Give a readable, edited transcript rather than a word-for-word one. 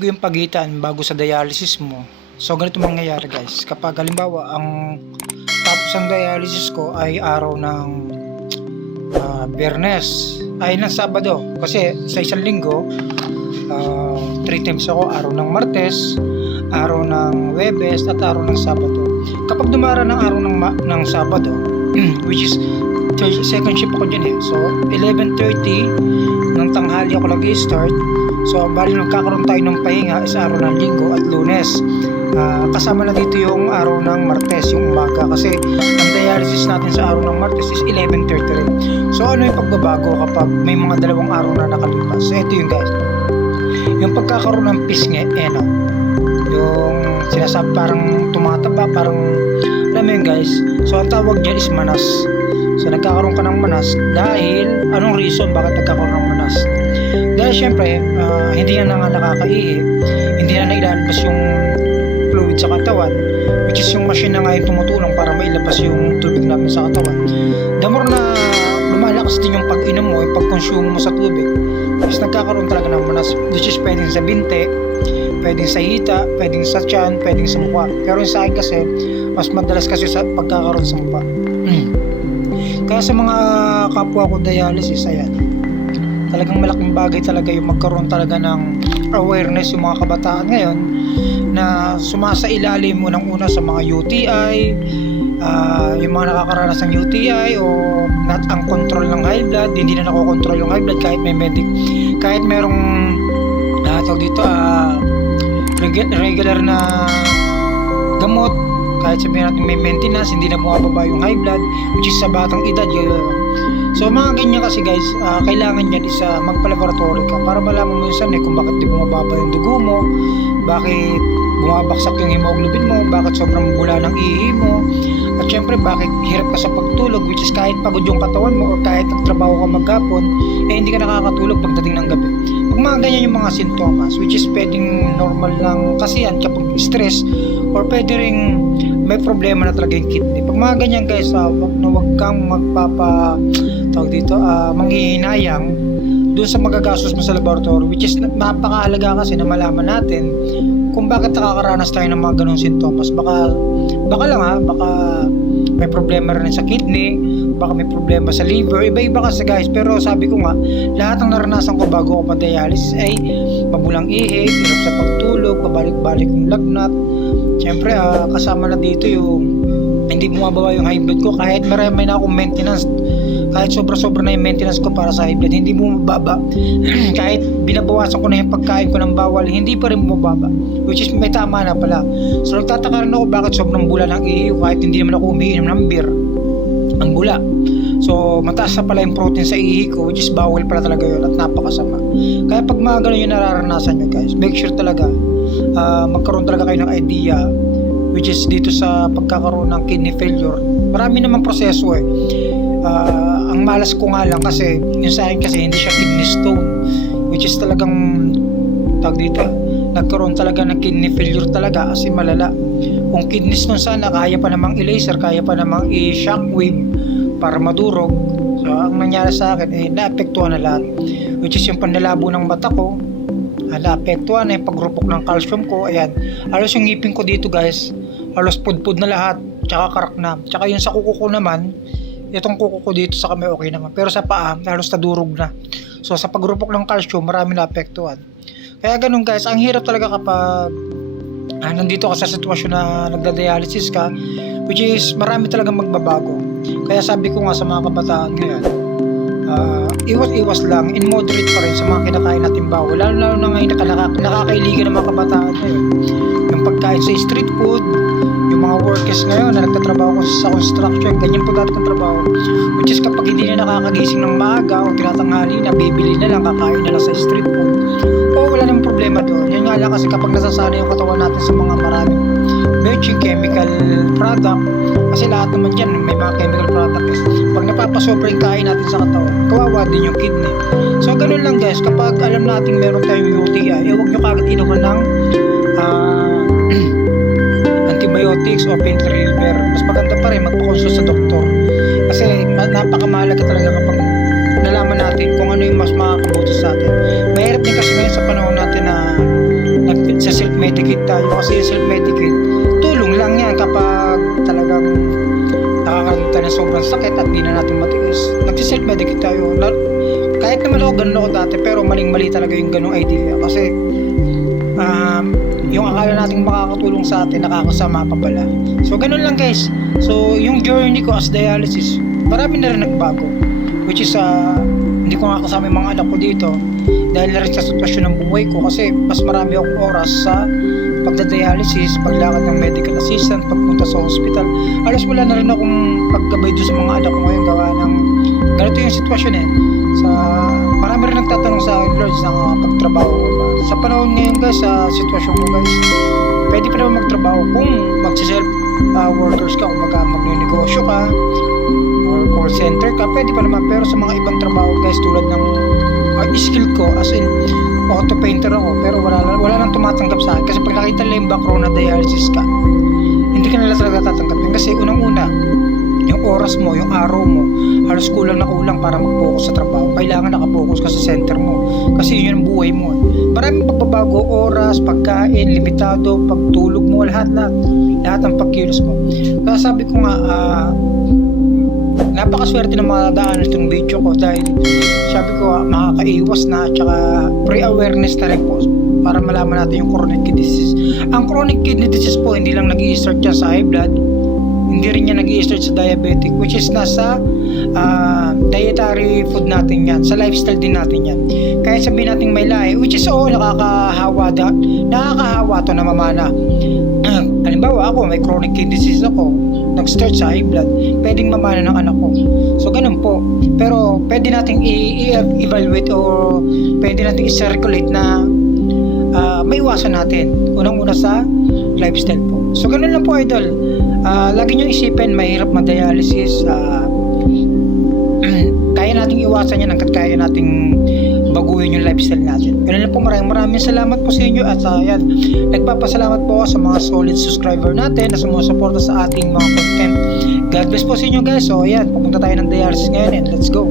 Yung pagitan bago sa dialysis mo. So ganito mangyayari guys, kapag halimbawa ang tapos ang dialysis ko ay araw ng Biyernes ay ng Sabado, kasi sa isang linggo 3 times ako, araw ng Martes, araw ng Webes at araw ng Sabado. Kapag dumara ng araw ng Sabado which is second shift ako dyan so 11:30 ng tanghali ako nag-start. So bali nagkakaroon tayo ng pahinga is araw ng Linggo at Lunes. Kasama na dito yung araw ng Martes, yung umaga, kasi ang dialysis natin sa araw ng Martes is 11:30 rin. So ano yung pagbabago kapag may mga dalawang araw na nakalipas? So ito yung guys, yung pagkakaroon ng pisngi, no? Yung sinasabi parang tumataba, parang alam mo yun guys. So ang tawag dyan is manas. So nagkakaroon ka ng manas dahil anong reason bakit nagkakaroon ng manas? Dahil syempre hindi na nga nakakaihi, hindi na nailalabas yung fluid sa katawan, which is yung machine na nga yung tumutulong para mailabas yung tubig namin sa katawan. The more na lumalakas din yung pag-inom mo, yung pag-consume mo sa tubig, mas nagkakaroon talaga ng manas, which is pwedeng sa binte, pwedeng sa hita, pwedeng sa tiyan, pwedeng sa mukha. Pero sa akin kasi mas madalas kasi sa pagkakaroon sa mukha. Kaya sa mga kapwa ko dialysis, ayan, talagang malaking bagay talaga yung magkaroon talaga ng awareness yung mga kabataan ngayon na sumasailalim unang-una sa mga UTI, yung mga nakakaranas ng UTI o not ang control ng high blood. Hindi na nakokontrol yung high blood kahit may kahit merong tawag dito regular na gamot, kahit sabihin natin may maintenance, hindi na bumababa yung high blood, which is sa batang edad yun. So mga ganyan kasi guys, kailangan yan is magpa-laboratory ka para malaman mo minsan kung bakit di bumababa yung dugo mo, bakit bumabaksak yung hemoglobin mo, bakit sobrang bula ng ihi mo, at syempre bakit hirap ka sa pagtulog, which is kahit pagod yung katawan mo or kahit nagtrabaho ka maghapon, hindi ka nakakatulog pagdating ng gabi. Pag mga ganyan yung mga sintomas, which is pwedeng normal lang kasi yan kapag stress, or pwede ring may problema na talaga yung kidney. Pag mga ganyan guys, wag kang manghihinayang doon sa magagastos mo sa laboratory, which is napakahalaga kasi na malaman natin kung bakit nakakaranas tayo ng mga ganong sintomas. Baka may problema rin sa kidney, baka may problema sa liver, iba-iba kasi guys. Pero sabi ko nga, lahat ng naranasan ko bago ako pa-dialysis ay mabulang ihi, hirap sa pagtulog, pabalik-balik yung lagnat. Siyempre kasama na dito yung hindi bumababa yung high blood ko kahit may na akong maintenance, kahit sobra-sobra na yung maintenance ko para sa high blood, hindi bumababa. Kahit binabawasan ko na yung pagkain ko ng bawal, hindi pa rin bumababa, which is may tama na pala. So nagtataka rin ako bakit sobrang bula ng ihi kahit hindi naman ako umiinom ng beer, ang bula. So mataas na pala yung protein sa ihi ko, which is bawal pala talaga yun at napakasama. Kaya pag mga ganun yung nararanasan nyo guys, make sure talaga magkaroon talaga kayo ng idea, which is dito sa pagkakaroon ng kidney failure. Marami namang proseso ang malas ko nga lang kasi yung sa akin kasi hindi siya kidney stone, which is talagang nagkaroon talaga ng kidney failure talaga kasi malala. Kung kidney stone sana, kaya pa namang i-laser, kaya pa namang i-shockwave para madurog. So ang nangyari sa akin naapektuhan na lahat, which is yung panlalabo ng mata ko, naapektuhan na yung pagrupok ng calcium ko. Ayan, halos yung ngipin ko dito guys, halos pudpud na lahat, tsaka karak na. Tsaka yung sa kuko ko naman, itong kuko ko dito sa kamay okay naman, pero sa paa halos nadurog na. So sa pagrupok ng calcium, marami na apektuhan. Kaya ganun guys, ang hirap talaga kapag nandito ka sa sitwasyon na nagda-dialysis ka, which is marami talagang magbabago. Kaya sabi ko nga sa mga kabataan ngayon, iwas-iwas lang, in moderate pa rin sa mga kinakain natin bawal, lalo na ngayon nakakailigan ng mga kabataan ngayon. Yung pagkain sa street food, yung mga workers ngayon na nagtatrabaho sa construction, ganyan po dati ng trabaho, which is kapag hindi na nakakagising ng maaga o tinatanghali na, bibili na lang, kakain na lang sa street food, wala namang problema doon. Yun nga lang kasi kapag nasasana yung katawan natin sa mga maraming chemical product, kasi lahat naman dyan may mga chemical product pag napapasobra yung kain natin sa katawan, kawawa din yung kidney. So ganun lang guys, kapag alam natin meron tayong UTI, huwag nyo kagad inuman ng antibiotics o pain reliever. Mas maganda pa rin magpa-consult sa doktor, kasi napakamahalaga talaga kapag nalaman natin kung ano yung mas makakabuti sa atin. Mahirap din kasi ngayon sa panahon natin na self-medicate tayo kasi yung self-medicate, tulong lang yan kapag talagang nakakaroon tayo ng sobrang sakit at di na natin matiis. Nagsi-self-medicate tayo. Kahit naman ako ganun ako dati, pero maling-mali talaga yung ganung idea kasi yung akala nating makakatulong sa atin, nakakasama pa pala. So ganun lang guys. So yung journey ko as dialysis, marami na rin nagbago, which is hindi ko nga kasama yung mga anak ko dito dahil na rin sa sitwasyon ng buhay ko kasi mas marami akong oras sa pagdadialysis, paglakad ng medical assistant, pagpunta sa hospital. Halos wala na rin akong paggabay doon sa mga anak ko ngayon gawa ng ganito yung sitwasyon sa marami rin nagtatanong sa akin, Lord, na pagtrabaho ko ba sa panahon ngayon guys, sa sitwasyon ko guys, pwede pa naman magtrabaho kung magsiself workers ka, kung magnegosyo ka or call center ka, pwede pa naman. Pero sa mga ibang trabaho guys, tulad ng skill ko, as in auto painter ako, pero wala nang tumatanggap sa akin kasi pag nakita nila yung background na dialysis ka, hindi ka nila talaga tatanggapin kasi unang-una yung oras mo, yung araw mo, halos kulang na kulang para mag-focus sa trabaho. Kailangan nakapokus ka sa center mo kasi yun yung buhay mo. Maraming pagbabago, oras, pagkain, limitado, pagtulog mo, lahat ng pagkilos mo. Kaya sabi ko nga, napakaswerte ng mga daan itong video ko dahil sabi ko makakaiwas na at saka pre-awareness na rin po para malaman natin yung chronic kidney disease. Ang chronic kidney disease po hindi lang nag-i-start dyan sa high blood, hindi rin yan nag-i-start sa diabetic, which is nasa dietary food natin yan, sa lifestyle din natin yan. Kaya sabihin natin may lahi, which is nakakahawa to na mamana. Halimbawa ako, may chronic kidney disease ako, nag-start sa high blood, pwedeng mamana ng anak ko. So ganun po. Pero pwede nating i-evaluate or pwede nating i-circulate na maiwasan natin. Unang-una sa lifestyle po. So ganun lang po idol. Lagi nyo isipin, mahirap mag-dialysis. Kaya nating iwasan yan hanggat kaya nating baguhin yung lifestyle natin. Ganun lang po, maraming salamat po sa inyo at yan, nagpapasalamat po ako sa mga solid subscriber natin na sumusuporta sa ating mga content. God bless po sa inyo guys. So yan, pupunta tayo ng dialysis ngayon and let's go.